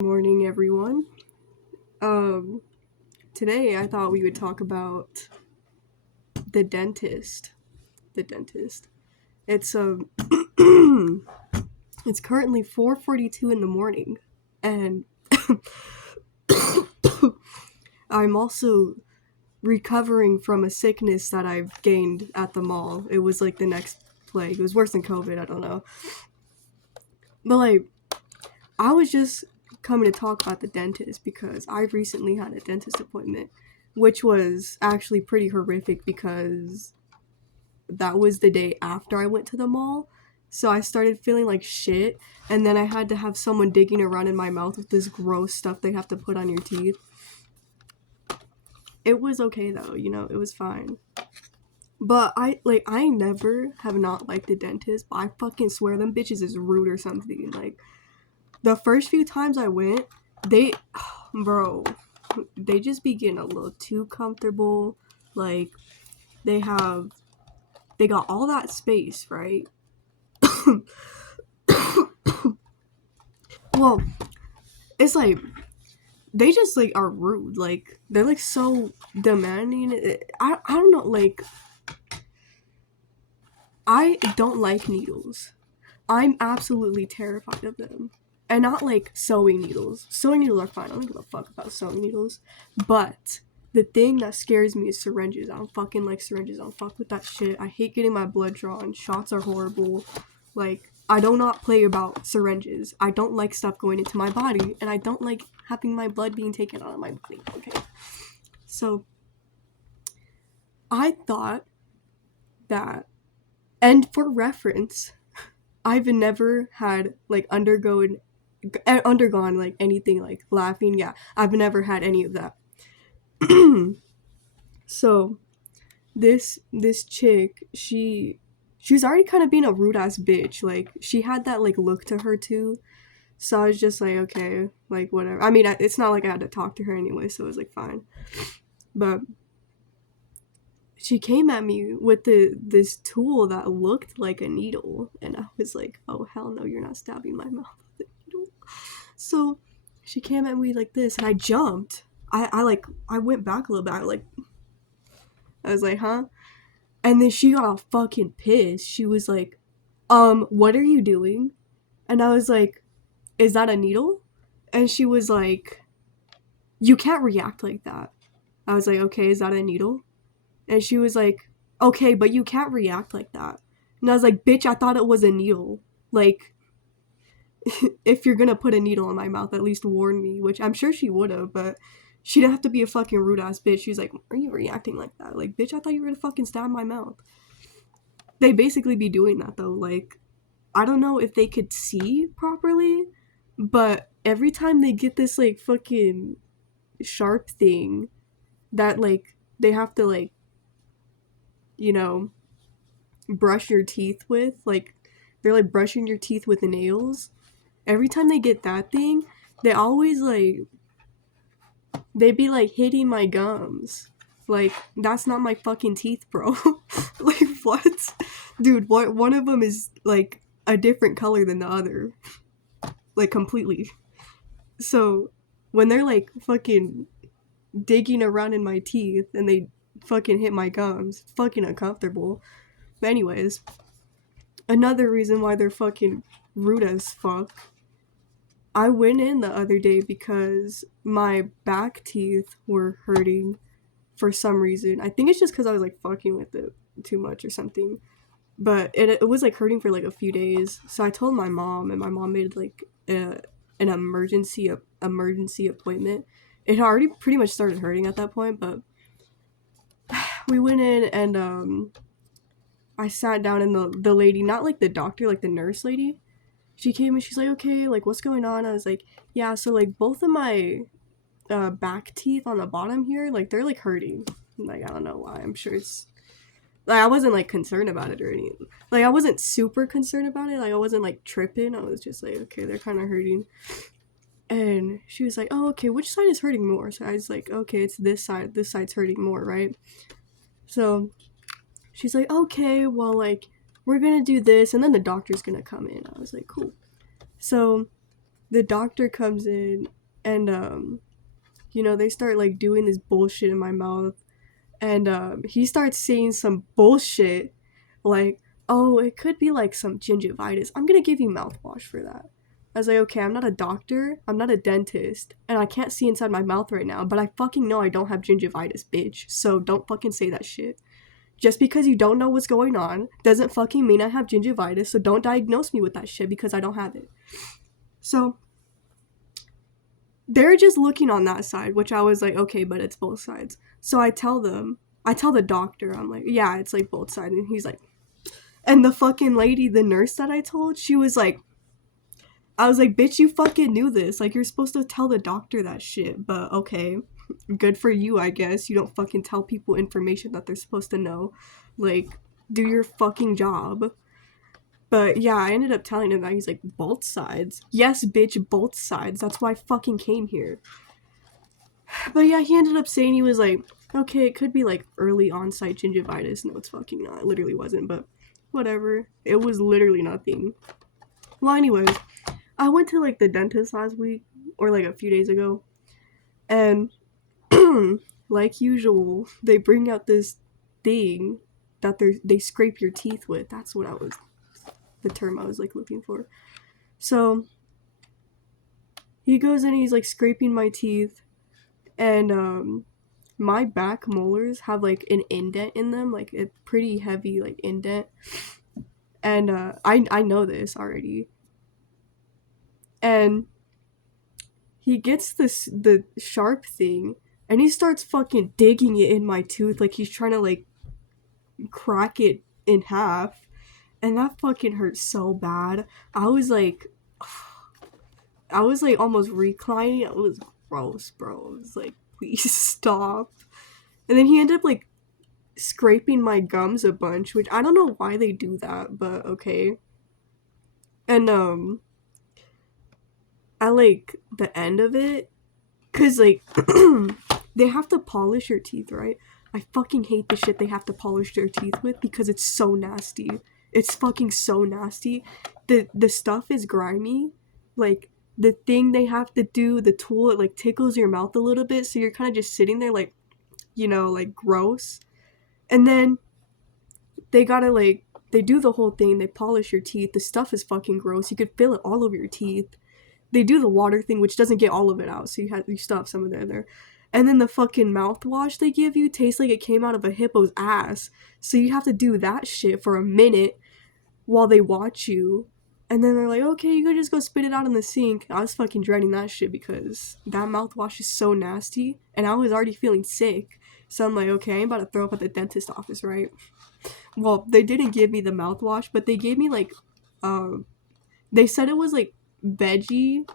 Morning, everyone. Um, Today I thought we would talk about the dentist. The dentist. It's it's currently 4:42 in the morning, and I'm also recovering from a sickness that I've gained at the mall. It was like the next plague. It was worse than COVID. I don't know, but like I was just coming to talk about the dentist because I recently had a dentist appointment, which was actually pretty horrific because that was the day after I went to the mall. So I started feeling like shit, and then I had to have someone digging around in my mouth with this gross stuff they have to put on your teeth. It was okay though, it was fine. But I never have not liked the dentist, but I fucking swear them bitches is rude or something. Like the first few times I went, they bro, they just be getting a little too comfortable. Like they have they got all that space, right? Well, it's like they just like are rude. Like they're like so demanding. I don't know. Like I don't like needles. I'm absolutely terrified of them. And not like sewing needles. Sewing needles are fine. I don't give a fuck about sewing needles. But the thing that scares me is syringes. I don't fucking like syringes. I don't fuck with that shit. I hate getting my blood drawn. Shots are horrible. Like, I do not play about syringes. I don't like stuff going into my body. And I don't like having my blood being taken out of my body. Okay. So, I thought that, and for reference, I've never had like undergone like anything like laughing. Yeah, I've never had any of that. So this chick, she was already kind of being a rude ass bitch. Like she had that like look to her too. So I was just like, okay, like whatever. I mean, it's not like I had to talk to her anyway, so it was like fine. But she came at me with this tool that looked like a needle, and I was like, oh hell no, you're not stabbing my mouth with a needle. So she came at me like this, and I jumped. I went back a little bit. I was like, huh? And then she got all fucking pissed. She was like, what are you doing? And I was like, is that a needle? And she was like, you can't react like that. I was like, okay, is that a needle? And she was like, okay, but you can't react like that. And I was like, bitch, I thought it was a needle. Like, if you're gonna put a needle in my mouth, at least warn me, which I'm sure she would have, but she didn't have to be a fucking rude ass bitch. She's like, are you reacting like that? Like, bitch, I thought you were gonna fucking stab my mouth. They basically be doing that though. Like, I don't know if they could see properly, but every time they get this like fucking sharp thing that like they have to like, you know, brush your teeth with, like they're like brushing your teeth with nails. Every time they get that thing, they always like they be like hitting my gums. Like that's not my fucking teeth, bro. Like what? Dude, what one of them is like a different color than the other. Like completely. So when they're like fucking digging around in my teeth and they fucking hit my gums, it's fucking uncomfortable. But anyways, another reason why they're fucking rude as fuck. I went in the other day because my back teeth were hurting for some reason. I think it's just because I was like fucking with it too much or something. But it was like hurting for like a few days. So I told my mom, and my mom made like an emergency appointment. It had already pretty much started hurting at that point, but we went in and I sat down and the lady, not like the doctor, like the nurse lady, she came and she's like, okay, like what's going on? I was like, yeah, so like both of my back teeth on the bottom here, like they're like hurting. Like I don't know why. I'm sure it's like I wasn't like concerned about it or anything. Like I wasn't super concerned about it. Like I wasn't like tripping. I was just like, okay, they're kind of hurting. And she was like, oh, okay, which side is hurting more? So I was like, okay, it's this side. This side's hurting more, right? So she's like, okay, well, like we're gonna do this, and then the doctor's gonna come in. I was like, cool. So the doctor comes in and you know, they start like doing this bullshit in my mouth, and he starts saying some bullshit like, oh, it could be like some gingivitis. I'm gonna give you mouthwash for that. I was like, okay, I'm not a doctor, I'm not a dentist, and I can't see inside my mouth right now, but I fucking know I don't have gingivitis, bitch. So don't fucking say that shit. Just because you don't know what's going on doesn't fucking mean I have gingivitis, so don't diagnose me with that shit because I don't have it. So they're just looking on that side, which I was like, okay, but it's both sides. So I tell the doctor, I'm like, yeah, it's like both sides. And he's like, and the fucking lady, the nurse that I told, she was like, I was like, bitch, you fucking knew this. Like, you're supposed to tell the doctor that shit, but okay. Good for you, I guess. You don't fucking tell people information that they're supposed to know. Like, do your fucking job. But yeah, I ended up telling him that. He's like, both sides? Yes, bitch, both sides. That's why I fucking came here. But yeah, he ended up saying, he was like, okay, it could be like early on-site gingivitis. No, it's fucking not. It literally wasn't, but whatever. It was literally nothing. Well, anyways, I went to like the dentist last week, or like a few days ago, and like usual, they bring out this thing that they scrape your teeth with. That's what the term I was like looking for. So he goes in and he's like scraping my teeth, and my back molars have like an indent in them, like a pretty heavy like indent, and I know this already, and he gets the sharp thing and he starts fucking digging it in my tooth like he's trying to like crack it in half, and that fucking hurt so bad. I was like almost reclining. It was gross, bro. It was like, please stop. And then he ended up like scraping my gums a bunch, which I don't know why they do that, but okay. And I like the end of it, cause like they have to polish your teeth, right? I fucking hate the shit they have to polish their teeth with because it's so nasty. It's fucking so nasty. The stuff is grimy. Like the thing they have to do, the tool, it like tickles your mouth a little bit, so you're kind of just sitting there like, you know, like gross. And then they gotta like they do the whole thing, they polish your teeth. The stuff is fucking gross. You could feel it all over your teeth. They do the water thing, which doesn't get all of it out, so you still have some of it there. And then the fucking mouthwash they give you tastes like it came out of a hippo's ass. So you have to do that shit for a minute while they watch you. And then they're like, okay, you could just go spit it out in the sink. I was fucking dreading that shit because that mouthwash is so nasty. And I was already feeling sick. So I'm like, okay, I'm about to throw up at the dentist office, right? Well, they didn't give me the mouthwash, but they gave me like, they said it was like veggie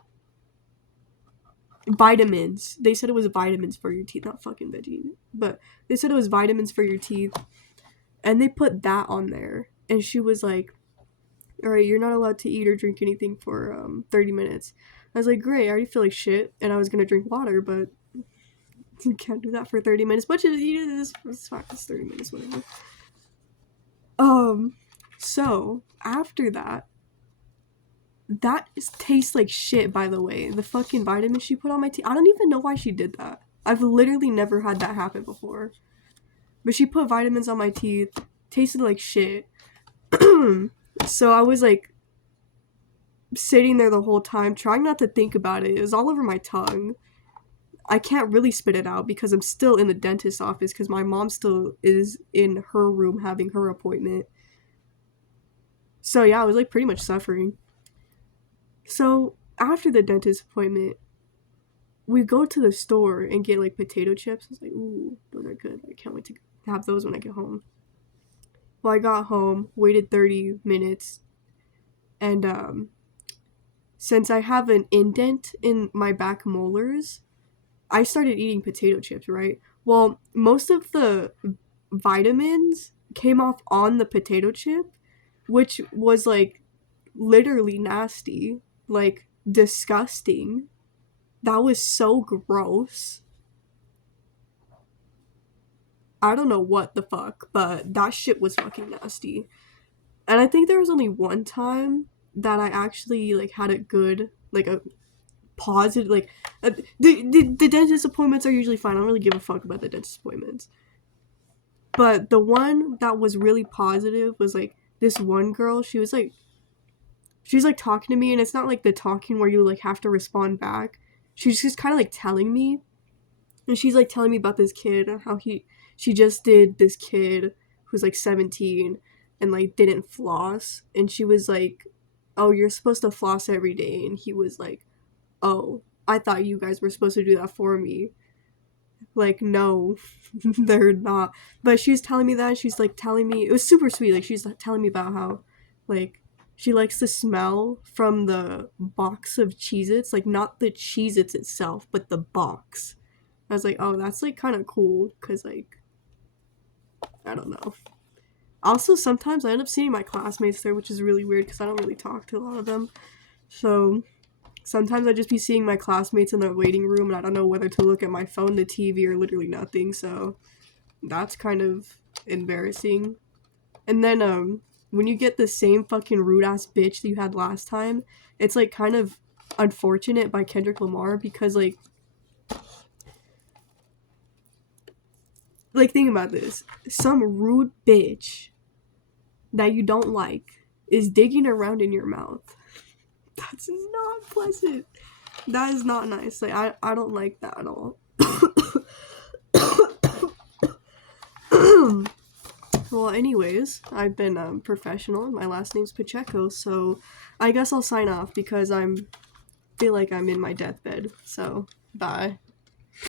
vitamins. They said it was vitamins for your teeth, not fucking veggie. But they said it was vitamins for your teeth. And they put that on there. And she was like, alright, you're not allowed to eat or drink anything for 30 minutes. I was like, great, I already feel like shit. And I was gonna drink water, but you can't do that for 30 minutes. But it's fine, it's 30 minutes, whatever. So, after that, tastes like shit, by the way. The fucking vitamin she put on my teeth. I don't even know why she did that. I've literally never had that happen before. But she put vitamins on my teeth. Tasted like shit. So I was like sitting there the whole time, trying not to think about it. It was all over my tongue. I can't really spit it out because I'm still in the dentist's office because my mom still is in her room having her appointment. So yeah, I was like pretty much suffering. So after the dentist appointment, we go to the store and get like potato chips. I was like, ooh, those are good. I can't wait to have those when I get home. Well, I got home, waited 30 minutes, and since I have an indent in my back molars, I started eating potato chips, right? Well, most of the vitamins came off on the potato chip, which was like literally nasty, like disgusting. That was so gross. I don't know what the fuck, but that shit was fucking nasty. And I think there was only one time that I actually like had a good, like positive, like, the dentist appointments are usually fine. I don't really give a fuck about the dentist appointments. But the one that was really positive was, like, this one girl, she was like talking to me, and it's not like the talking where you like have to respond back. She's just kind of like telling me, and she's like telling me about this kid, how she just did this kid who's like 17 and like didn't floss, and she was like, oh, you're supposed to floss every day, and he was like, oh, I thought you guys were supposed to do that for me. Like, no, they're not. But she was telling me that. She's like telling me, it was super sweet. Like, she's telling me about how, like, she likes the smell from the box of Cheez-Its. Like, not the Cheez-Its itself, but the box. I was like, oh, that's like kind of cool. Because, like, I don't know. Also, sometimes I end up seeing my classmates there, which is really weird because I don't really talk to a lot of them. So sometimes I just be seeing my classmates in the waiting room, and I don't know whether to look at my phone, the TV, or literally nothing. So that's kind of embarrassing. And then when you get the same fucking rude ass bitch that you had last time, it's like kind of Unfortunate by Kendrick Lamar, because like think about this. Some rude bitch that you don't like is digging around in your mouth. That's not pleasant. That is not nice. Like, I don't like that at all. Well, anyways, I've been professional. My last name's Pacheco, so I guess I'll sign off because feel like I'm in my deathbed. So, bye.